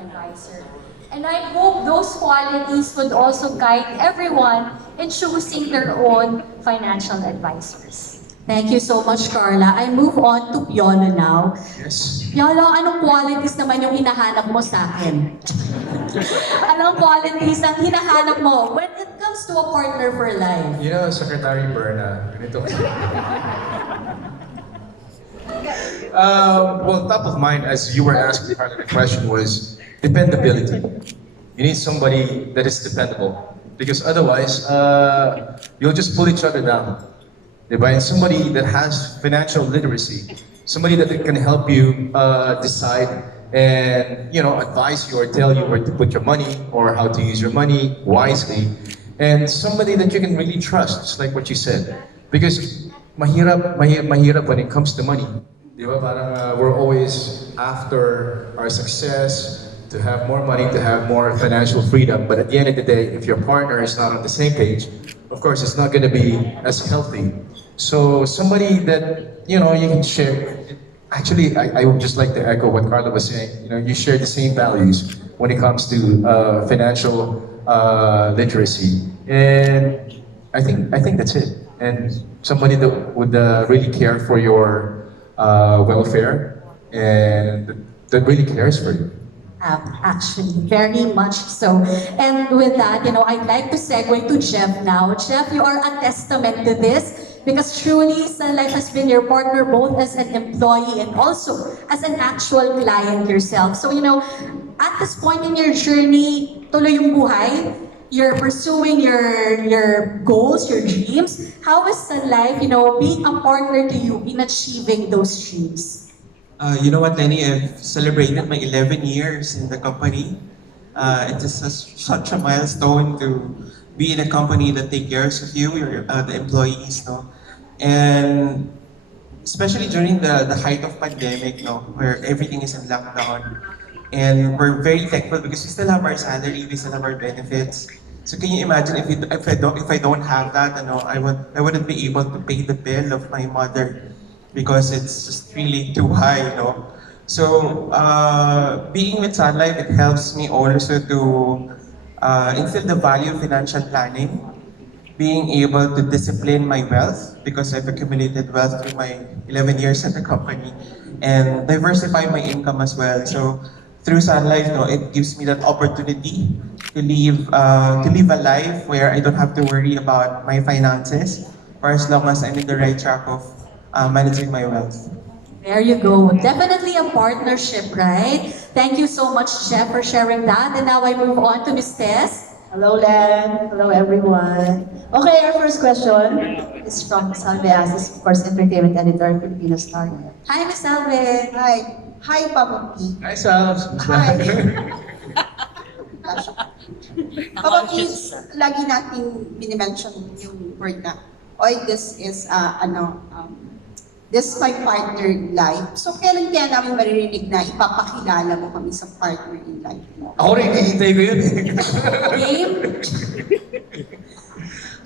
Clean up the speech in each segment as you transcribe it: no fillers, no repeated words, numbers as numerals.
advisor. And I hope those qualities would also guide everyone in choosing their own financial advisors. Thank you so much, Carla. I move on to Piolo now. Yes. Piolo, anong qualities naman yung hinahanap mo sa akin? Anong qualities ang hinahanap mo when it comes to a partner for life? You know, Secretary Berna, ganito kasi. Well, top of mind, as you were asking, part of the question was dependability. You need somebody that is dependable. Because otherwise, you'll just pull each other down. Diba? And somebody that has financial literacy, somebody that can help you decide and advise you or tell you where to put your money or how to use your money wisely, and somebody that you can really trust, just like what you said. Because mahirap when it comes to money. Diba? Parang we're always after our success, to have more money, to have more financial freedom. But at the end of the day, if your partner is not on the same page, of course, it's not going to be as healthy. So somebody that, you can share. Actually, I would just like to echo what Carla was saying. You share the same values when it comes to financial literacy. And I think that's it. And somebody that would really care for your welfare and that really cares for you. Actually, very much so. And with that, I'd like to segue to Jeff now. Jeff, you are a testament to this because truly, Sun Life has been your partner both as an employee and also as an actual client yourself. So, at this point in your journey, tuloy yung buhay, you're pursuing your goals, your dreams. How is Sun Life, being a partner to you in achieving those dreams? You know what, Lenny? I've celebrated my 11 years in the company. It is such a milestone to be in a company that takes care of you, the employees, no? And especially during the height of pandemic, no, where everything is in lockdown. And we're very thankful because we still have our salary, we still have our benefits. So can you imagine if I don't have that, I wouldn't be able to pay the bill of my mother, because it's just really too high, So, being with Sun Life, it helps me also to instill the value of financial planning, being able to discipline my wealth, because I've accumulated wealth through my 11 years at the company, and diversify my income as well. So, through Sun Life, it gives me that opportunity to live a life where I don't have to worry about my finances, for as long as I'm in the right track of managing my wealth. There you go. Definitely a partnership, right? Thank you so much, Jeff, for sharing that. And now I move on to Miss Tess. Hello, Len. Hello, everyone. Okay, our first question is from Salve Asis, of course, Entertainment Editor, Filipino Star. Hi, Miss Alvin. Hi. Hi, Papa P. Hi, Salves. Hi. Papa P, lagi nating binimension yung word na, oy, this is, this is my partner in life. So, kailan kaya namin maririnig na ipapakilala mo kami sa partner in life mo? Ako rin, hihintay ko yun. Game.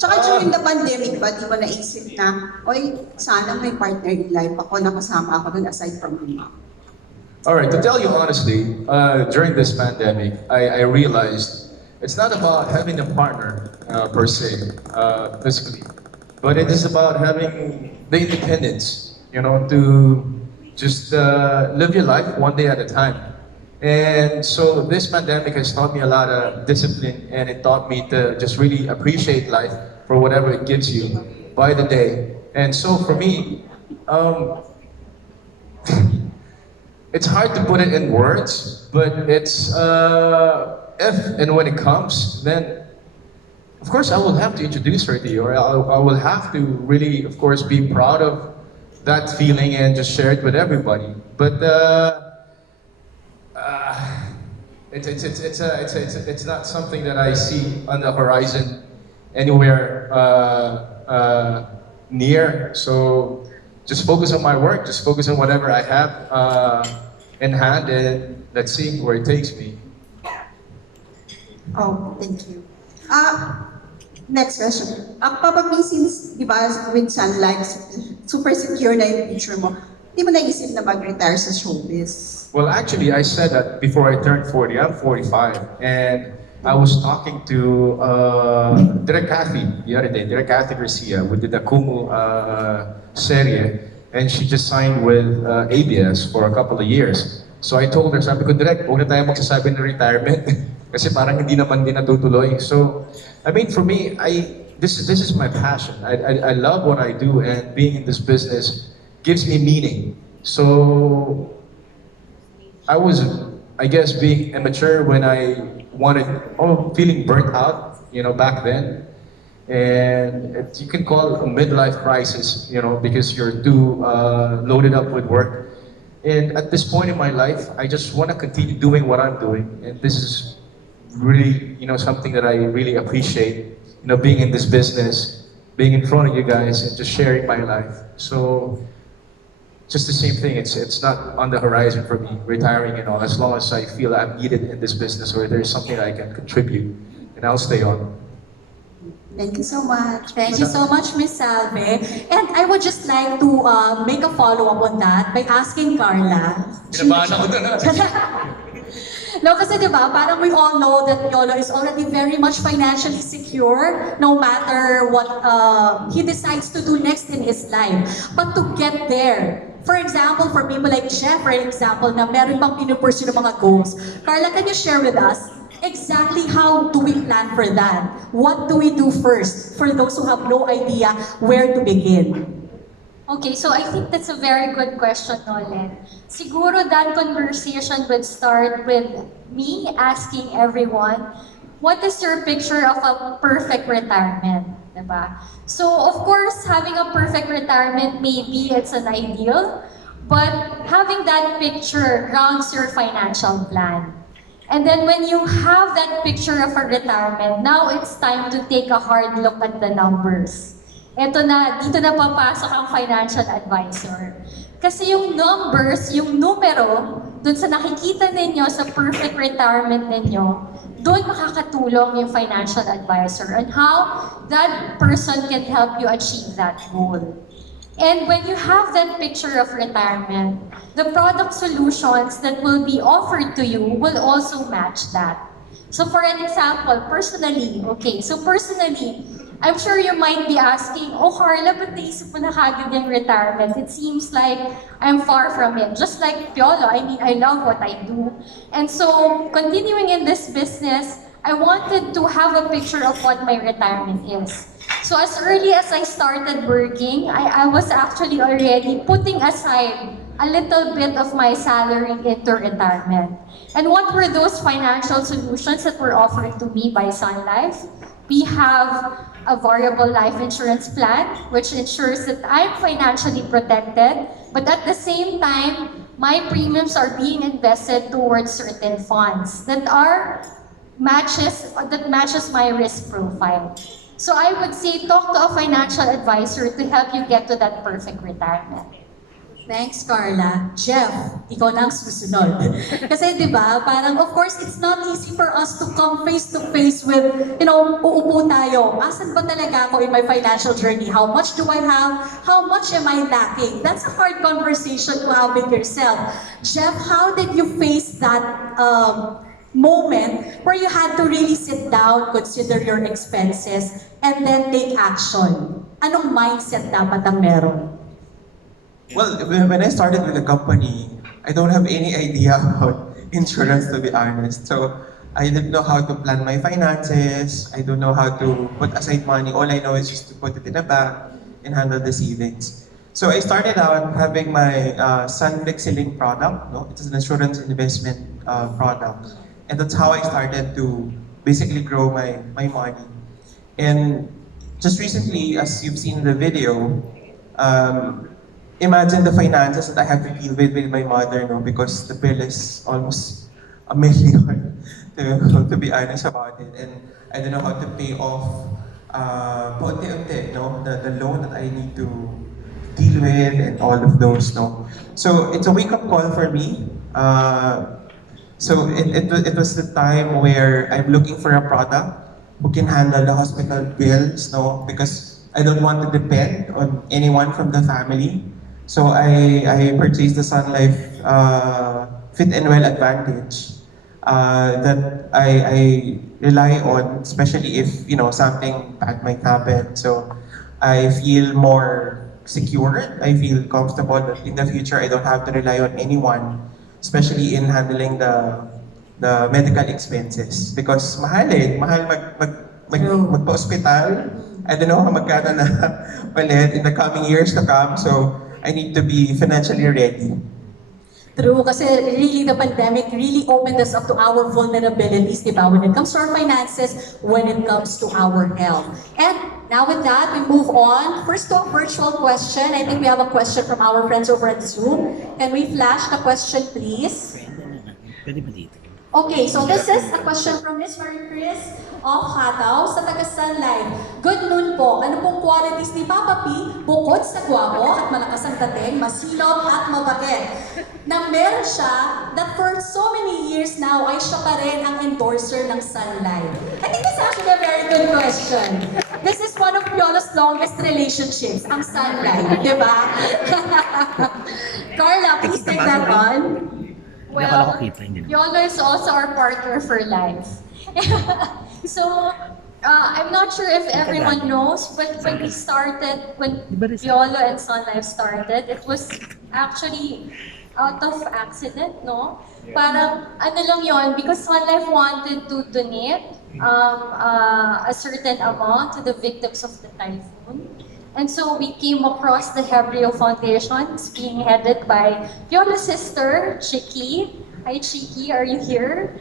Tsaka during the pandemic ba, di mo naisip na, oy, sana may partner in life ako, nakasama ako dun aside from my mom? All right, to tell you honestly, during this pandemic, I realized it's not about having a partner per se, physically, but it is about having the independence, to just live your life one day at a time. And so this pandemic has taught me a lot of discipline, and it taught me to just really appreciate life for whatever it gives you by the day. And so for me, it's hard to put it in words, but it's if and when it comes, then of course I will have to introduce her to you, or I will have to really, of course, be proud of that feeling and just share it with everybody. But it's not something that I see on the horizon anywhere near. So just focus on my work, just focus on whatever I have in hand, and let's see where it takes me. Oh, thank you. Next question. Papa P, since, di ba, with Sun Life, super secure na yung future mo, Hindi mo naisip na mag-retire sa showbiz? Well, actually, I said that before I turned 40. I'm 45, and I was talking to Direk Cathy the other day, Direk Cathy Garcia, we did the Kumu serye, and she just signed with ABS for a couple of years. So I told her, sabi ko, Direk, huwag na tayo magsasabi ng retirement kasi parang hindi naman din natutuloy. So, I mean, for me, this is my passion. I love what I do, and being in this business gives me meaning. So, I was, I guess, being immature when I feeling burnt out, back then. And you can call a midlife crisis, because you're too loaded up with work. And at this point in my life, I just want to continue doing what I'm doing. And this is really, something that I really appreciate, being in this business, being in front of you guys, and just sharing my life. So, just the same thing. It's not on the horizon for me, retiring and all. As long as I feel I'm needed in this business or there's something I can contribute, and I'll stay on. Thank you so much. Thank you so much, Miss Salve. And I would just like to make a follow-up on that by asking Carla. Kinabahan ako dun, ha? No, kasi di ba, parang we all know that Piolo is already very much financially secure no matter what he decides to do next in his life. But to get there, for example, for people like Jeff, for example, na meron pang pinupursue ng mga goals. Carla, can you share with us exactly how do we plan for that? What do we do first for those who have no idea where to begin? Okay, so I think that's a very good question, Nolan. Siguro that conversation would start with me asking everyone, what is your picture of a perfect retirement? Diba? So, of course, having a perfect retirement, maybe it's an ideal, but having that picture grounds your financial plan. And then when you have that picture of a retirement, now it's time to take a hard look at the numbers. Dito na papasok ang financial advisor. Kasi yung numbers, yung numero, dun sa nakikita ninyo sa perfect retirement ninyo, doon makakatulong yung financial advisor on how that person can help you achieve that goal. And when you have that picture of retirement, the product solutions that will be offered to you will also match that. So for an example, personally, I'm sure you might be asking, oh Carla, ba't naisip mo na kagad yung retirement? It seems like I'm far from it. Just like Piolo, I mean, I love what I do. And so, continuing in this business, I wanted to have a picture of what my retirement is. So as early as I started working, I was actually already putting aside a little bit of my salary into retirement. And what were those financial solutions that were offered to me by Sun Life? We have a variable life insurance plan, which ensures that I'm financially protected, but at the same time, my premiums are being invested towards certain funds that matches my risk profile. So I would say, talk to a financial advisor to help you get to that perfect retirement. Thanks, Carla. Jeff, ikaw na ang susunod. Kasi di ba, parang of course, it's not easy for us to come face to face with, uupo tayo. Asan ba talaga ako in my financial journey? How much do I have? How much am I lacking? That's a hard conversation to have with yourself. Jeff, how did you face that moment where you had to really sit down, consider your expenses, and then take action? Anong mindset dapat ang meron? Well, when I started with the company, I don't have any idea about insurance, to be honest. So I didn't know how to plan my finances. I don't know how to put aside money. All I know is just to put it in a bank and handle the savings. So I started out having my Sun FlexiLink product. No? It is an insurance investment product. And that's how I started to basically grow my money. And just recently, as you've seen in the video, imagine the finances that I have to deal with my mother, because the bill is almost $1 million, to be honest about it. And I don't know how to pay off paunti-unti, the loan that I need to deal with and all of those. So it's a wake-up call for me. So it was the time where I'm looking for a product who can handle the hospital bills, because I don't want to depend on anyone from the family. So I purchased the Sun Life Fit and Well Advantage that I rely on, especially if something bad might happen. So I feel more secure. I feel comfortable that in the future I don't have to rely on anyone, especially in handling the medical expenses. Because mahal True. magpa-hospital. I don't know how magkano na palit in the coming years to come. So I need to be financially ready. True, kasi really the pandemic really opened us up to our vulnerabilities, di ba? When it comes to our finances, when it comes to our health. And now with that, we move on. First to a virtual question. I think we have a question from our friends over at Zoom. Can we flash the question, please? Pwede ba dito? Okay, so this is a question from Miss Mary Chris of Hataw sa taga Sun Life. Good noon po. Ano pong qualities ni Papa P bukod sa gwapo at malakas ang dating, masilog at mabait? Na meron siya that for so many years now ay siya pa rin ang endorser ng Sun Life. I think that's actually a very good question. This is one of Piolo's longest relationships, ang Sun Life, di ba? Carla, please take that on. Hindi akala ko kita, hindi na. Piolo is also our partner for life. So, I'm not sure if everyone knows, but when Piolo and Sun Life started, it was actually out of accident, no? Parang, ano lang yon, because Sun Life wanted to donate a certain amount to the victims of the typhoon. And so we came across the Hebrio Foundation. It's being headed by Piolo's sister, Chiki. Hi, Chiki, are you here?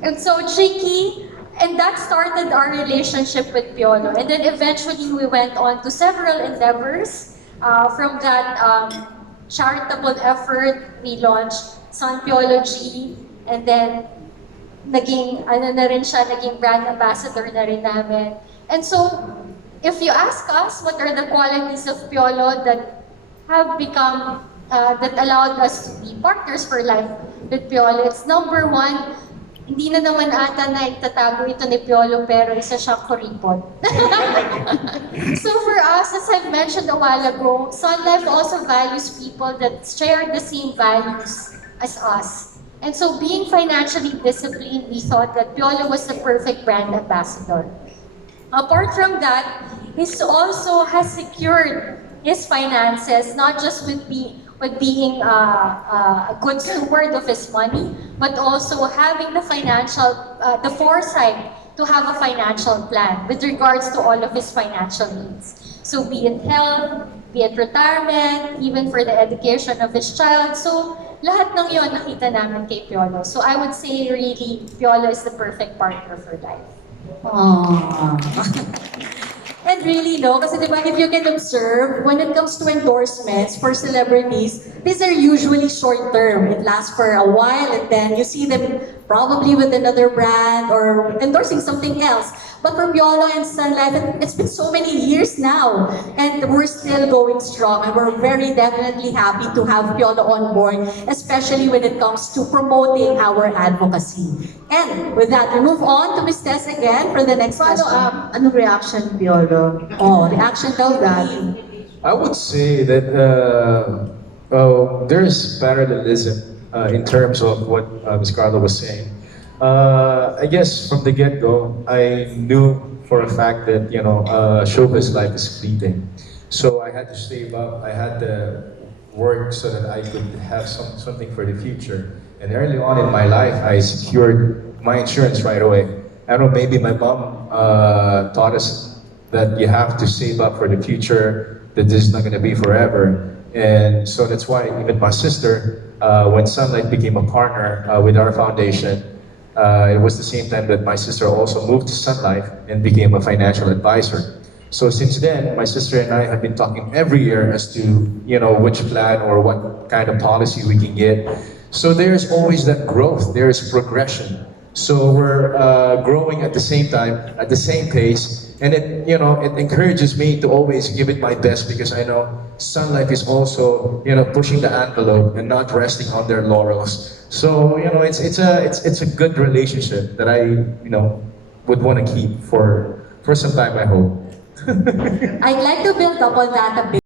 And so Chiki, and that started our relationship with Piolo. And then eventually we went on to several endeavors. From that charitable effort, we launched Sun Piology, and then naging brand ambassador na rin namin. And so, if you ask us what are the qualities of Piolo that have become, that allowed us to be partners for life with Piolo, it's number one, hindi na naman ata na itatago ito ni Piolo, pero isa siyang kuripot. So for us, as I've mentioned a while ago, Sun Life also values people that share the same values as us. And so being financially disciplined, we thought that Piolo was the perfect brand ambassador. Apart from that, he also has secured his finances, not just with being a good steward of his money, but also having the foresight to have a financial plan with regards to all of his financial needs. So be it health, be it retirement, even for the education of his child. So lahat ng yon nakita namin kay Piolo. So I would say really, Piolo is the perfect partner for life. And really, no, kasi diba, if you can observe, when it comes to endorsements for celebrities, these are usually short-term. It lasts for a while and then you see them probably with another brand or endorsing something else. But for Piolo and Sun Life, it's been so many years now and we're still going strong and we're very definitely happy to have Piolo on board, especially when it comes to promoting our advocacy. And with that, we move on to Ms. Tess again for the next question. Follow-up, anong reaction, Piolo? Oh, reaction daw That. I would say that there's parallelism in terms of what Ms. Carla was saying. I guess from the get-go, I knew for a fact that showbiz life is fleeting. So I had to save up. I had to work so that I could have something for the future. And early on in my life, I secured my insurance right away. I don't know, maybe my mom taught us that you have to save up for the future, that this is not going to be forever. And so that's why even my sister, when Sunlight became a partner with our foundation, it was the same time that my sister also moved to Sun Life and became a financial advisor. So since then, my sister and I have been talking every year as to which plan or what kind of policy we can get. So there's always that growth, there's progression. So we're growing at the same time, at the same pace, and it encourages me to always give it my best because I know Sun Life is also pushing the envelope and not resting on their laurels. So it's a good relationship that I would want to keep for some time, I hope. I'd like to build up on that a bit.